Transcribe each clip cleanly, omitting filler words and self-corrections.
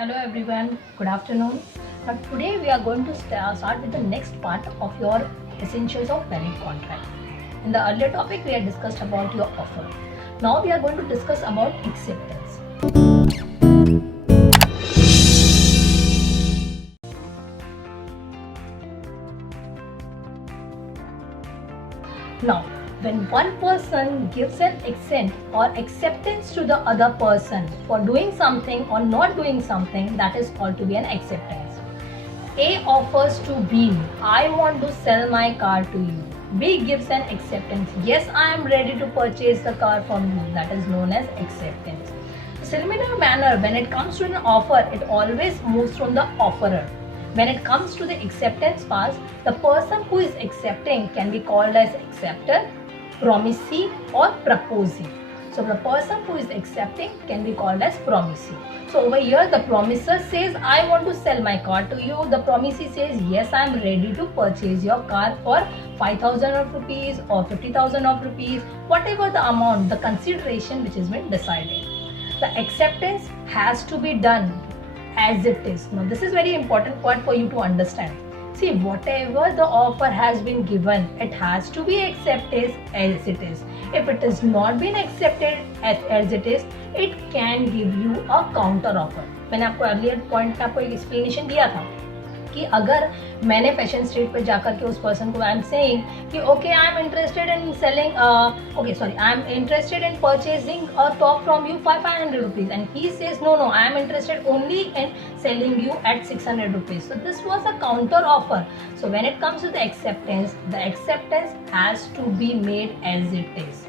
Hello everyone, good afternoon. Now today we are going to start with the next part of your essentials of valid contract. In the earlier topic we had discussed about your offer. Now we are going to discuss about acceptance. Now when one person gives an assent or acceptance to the other person for doing something or not doing something, that is called to be an acceptance. A offers to B, I want to sell my car to you. B gives an acceptance. Yes, I am ready to purchase the car from you. That is known as acceptance. Similar manner, when it comes to an offer, it always moves from the offerer. When it comes to the acceptance part, the person who is accepting can be called as acceptor, promisee or proposee. So the person who is accepting can be called as promisee. So over here the promiser says, I want to sell my car to you. The promisee says, yes, I am ready to purchase your car for 5,000 of rupees or 50,000 of rupees, whatever the amount, the consideration which has been decided. The acceptance has to be done as it is. Now this is very important point for you to understand. See, whatever the offer has been given, it has to be accepted as it is. If it is not been accepted as it is, it can give you a counter offer. मैंने आपको earlier point में आपको एक explanation दिया था कि अगर मैंने फैशन स्ट्रीट पर जाकर के उस पर्सन को आई एम सेइंग कि okay I am interested in selling I am interested in purchasing a top from you 500 rupees and he says no I am interested only in selling you at 600 rupees. So this was a counter offer. So when it comes to the acceptance has to be made as it is.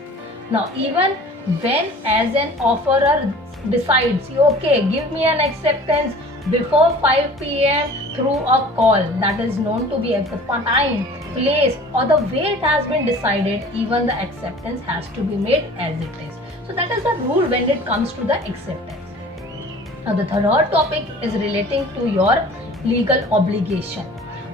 Now even when as an offerer decides, okay, give me an acceptance before 5 p.m. through a call, that is known to be at the time, place or the way it has been decided, even the acceptance has to be made as it is. So that is the rule when it comes to the acceptance. Now the third topic is relating to your legal obligation.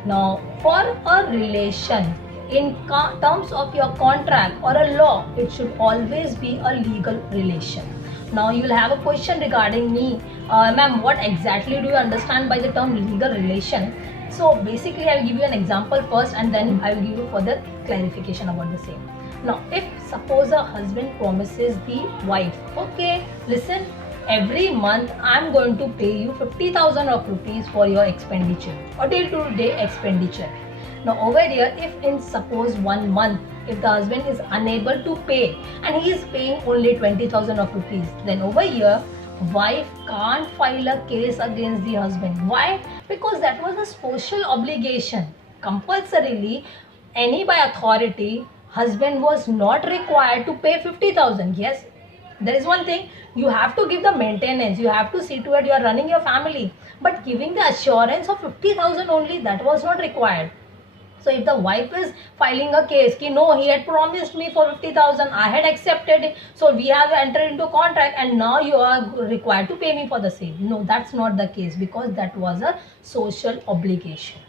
Now for a relation in terms of your contract or a law, it should always be a legal relation. Now you will have a question regarding me, ma'am, what exactly do you understand by the term legal relation? So basically I will give you an example first and then I will give you further clarification about the same. Now if suppose a husband promises the wife, okay, listen, every month I am going to pay you 50,000 of rupees for your expenditure or day-to-day expenditure. Now over here, if in suppose 1 month, if the husband is unable to pay and he is paying only 20,000 of rupees, then over here, wife can't file a case against the husband. Why? Because that was a social obligation. Compulsorily, any by authority, husband was not required to pay 50,000. Yes, there is one thing, you have to give the maintenance, you have to see to it you are running your family, but giving the assurance of 50,000 only, that was not required. So if the wife is filing a case ki no, he had promised me for 50,000, I had accepted it, so we have entered into contract and now you are required to pay me for the same. No, that's not the case, because that was a social obligation.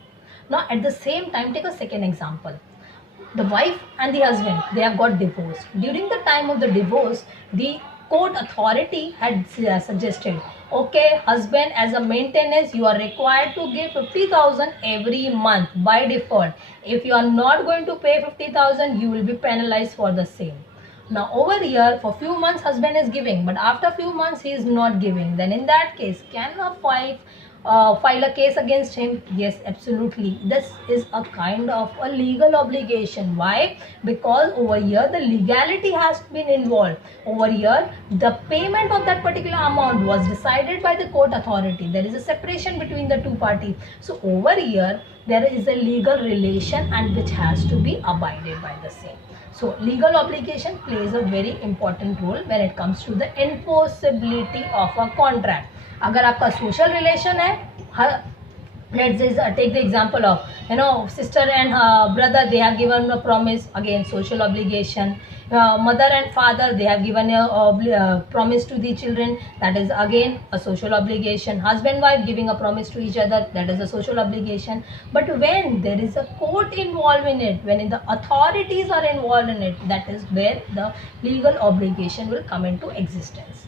Now at the same time, take a second example. The wife and the husband, they have got divorced. During the time of the divorce, the court authority had suggested, okay, husband, as a maintenance you are required to give 50,000 every month by default. If you are not going to pay 50,000, you will be penalized for the same. Now over here, for few months husband is giving, but after few months he is not giving, then in that case, can a wife file a case against him? Yes, absolutely. This is a kind of a legal obligation. Why? Because over here the legality has been involved. Over here the payment of that particular amount was decided by the court authority. There is a separation between the two parties. So over here there is a legal relation and which has to be abided by the same. So legal obligation plays a very important role when it comes to the enforceability of a contract. अगर आपका social relation है, let's take the example of sister and brother, they have given a promise, again social obligation. Mother and father, they have given a promise to the children, that is again a social obligation. Husband wife giving a promise to each other, that is a social obligation. But when there is a court involved in it, when the authorities are involved in it, that is where the legal obligation will come into existence.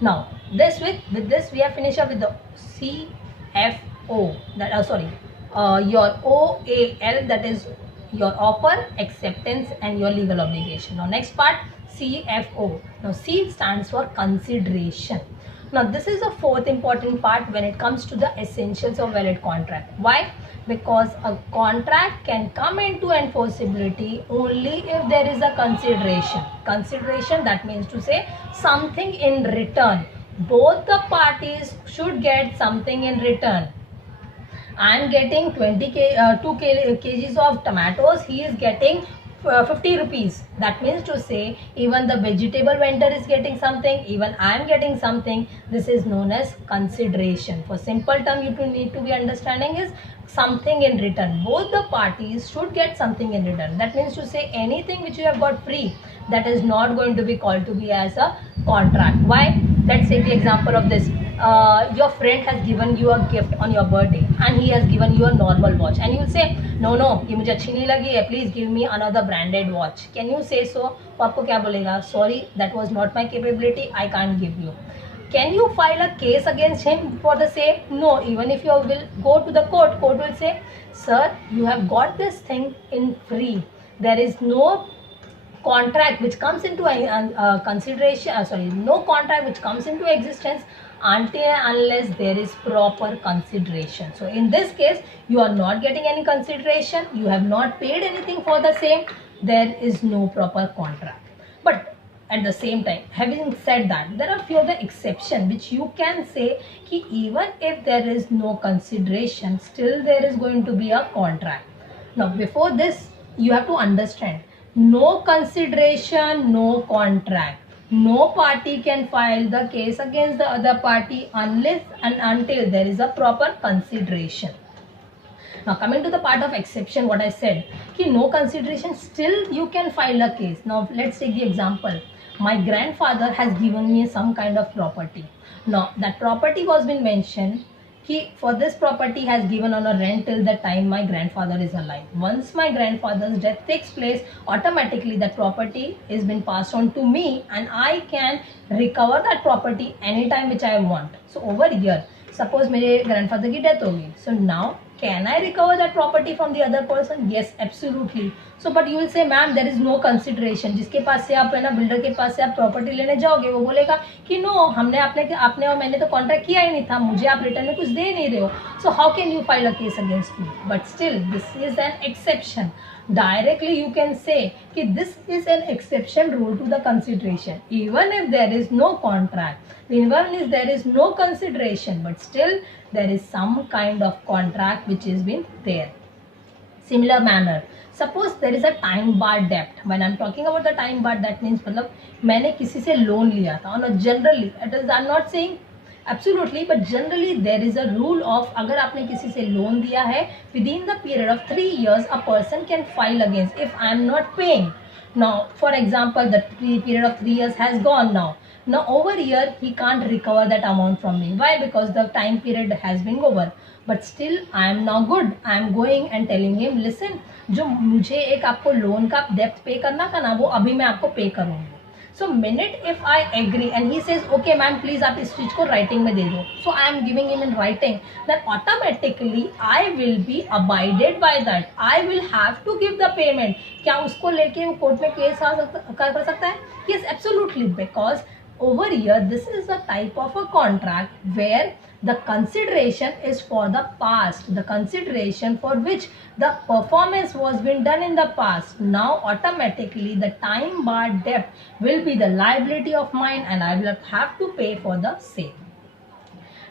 Now, with this we have finished up with the CFO. Your OAL, that is your offer, acceptance, and your legal obligation. Now, next part, CFO. Now, C stands for consideration. Now, this is the fourth important part when it comes to the essentials of valid contract. Why? Because a contract can come into enforceability only if there is a consideration. Consideration, that means to say something in return. Both the parties should get something in return. I am getting 2 kgs of tomatoes. He is getting 50 rupees. That means to say even the vegetable vendor is getting something, even I am getting something. This is known as consideration. For simple term, you need to be understanding is something in return. Both the parties should get something in return. That means to say anything which you have got free, that is not going to be called to be as a contract. Why? Let's take the example of this. Your friend has given you a gift on your birthday and he has given you a normal watch, and you will say no, ये मुझे अच्छी नहीं लगी है, please give me another branded watch. Can you say so? वो आपको क्या बोलेगा? Sorry, that was not my capability, I can't give you. Can you file a case against him for the same? No. Even if you will go to the court will say, sir, you have got this thing in free. There is no contract which comes into no contract which comes into existence until and unless there is proper consideration. So in this case, you are not getting any consideration, you have not paid anything for the same, there is no proper contract. But at the same time, having said that, there are few of the exceptions which you can say ki even if there is no consideration, still there is going to be a contract. Now before this, you have to understand, no consideration, no contract. No party can file the case against the other party unless and until there is a proper consideration. Now coming to the part of exception, what I said, ki no consideration, still you can file a case. Now let's take the example. My grandfather has given me some kind of property. Now that property was been mentioned, he for this property has given on a rent till the time my grandfather is alive. Once my grandfather's death takes place, automatically that property is been passed on to me and I can recover that property anytime which I want. So over here, suppose मेरे grandfather की death होगी, so now can I recover that property from the other person? Yes, absolutely. So but you will say, ma'am, there is no consideration. जिसके पास से आप है ना, builder के पास से आप प्रॉपर्टी लेने जाओगे, वो बोलेगा कि नो, हमने आपने और मैंने तो कॉन्ट्रैक्ट किया ही नहीं था, मुझे आप रिटर्न में कुछ दे नहीं रहे हो, so how can you file a case against me? But still this is an exception. Directly you can say कि this is an exception rule to the consideration. Even if there is no contract, even if there is no consideration, but still there is some kind of contract which has been there. Similar manner, suppose there is a time bar debt. When I'm talking about the time bar, that means मतलब मैंने किसी से loan लिया था, और generally it is, I'm not saying absolutely, but generally there is a rule of अगर आपने किसी से लोन दिया है, within the period of 3 years a person can file against if I am not paying. Now for example, the period of 3 years has gone now. Now over here he can't recover that amount from me. Why? Because the time period has been over. But still I am now good. I am going and telling him, listen, जो मुझे एक आपको loan का depth पे करना था ना, वो अभी मैं आपको पे करूँगी. So minute if I agree and he says, okay ma'am, please आप इस चीज को writing में दे दो. So I am giving him in writing. Then automatically I will be abided by that. I will have to give the payment. क्या उसको लेके वो कोर्ट में केस कर सकता है? Yes, absolutely, because over here this is a type of a contract where the consideration is for the past, the consideration for which the performance was been done in the past. Now automatically the time bar debt will be the liability of mine and I will have to pay for the same.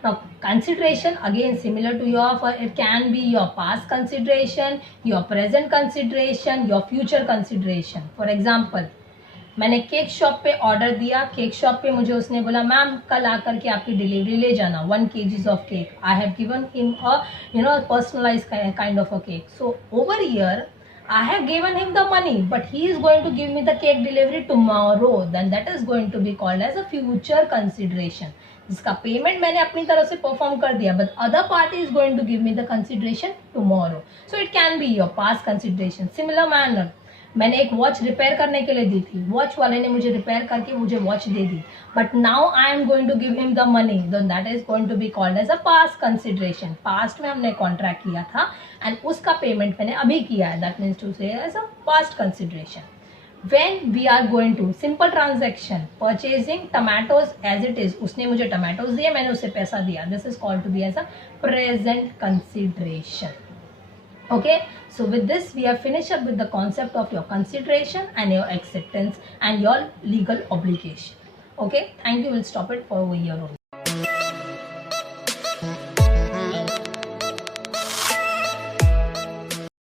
Now consideration again similar to your, it can be your past consideration, your present consideration, your future consideration. For example, मैंने cake shop पे order दिया, cake shop पे मुझे उसने बोला, ma'am कल आकर के आपकी डिलीवरी ले जाना 1 kg of cake. I have given him a personalize kind of a cake. So over here I have given him the money, but he is going to give me the cake delivery tomorrow. Then that is going to be called as a future consideration. जिसका payment मैंने अपनी तरफ से perform कर दिया, but other party is going to give me the consideration tomorrow. So it can be your past consideration. Similar manner, मैंने एक watch repair करने के लिए दी थी, वॉच वाले ने मुझे रिपेयर करके मुझे वॉच दे दी, but now I am going to give him the money, then that is going to be called as a past consideration. Past में हमने कॉन्ट्रैक्ट किया था एंड उसका पेमेंट मैंने अभी किया है, that means to say as a past consideration. when we are going to simple transaction purchasing tomatoes as it is, उसने मुझे tomatoes दिए, मैंने उसे पैसा दिया, this is called to be as a present consideration. Okay, so with this we have finished up with the concept of your consideration and your acceptance and your legal obligation. Okay, thank you, we'll stop it for over here only.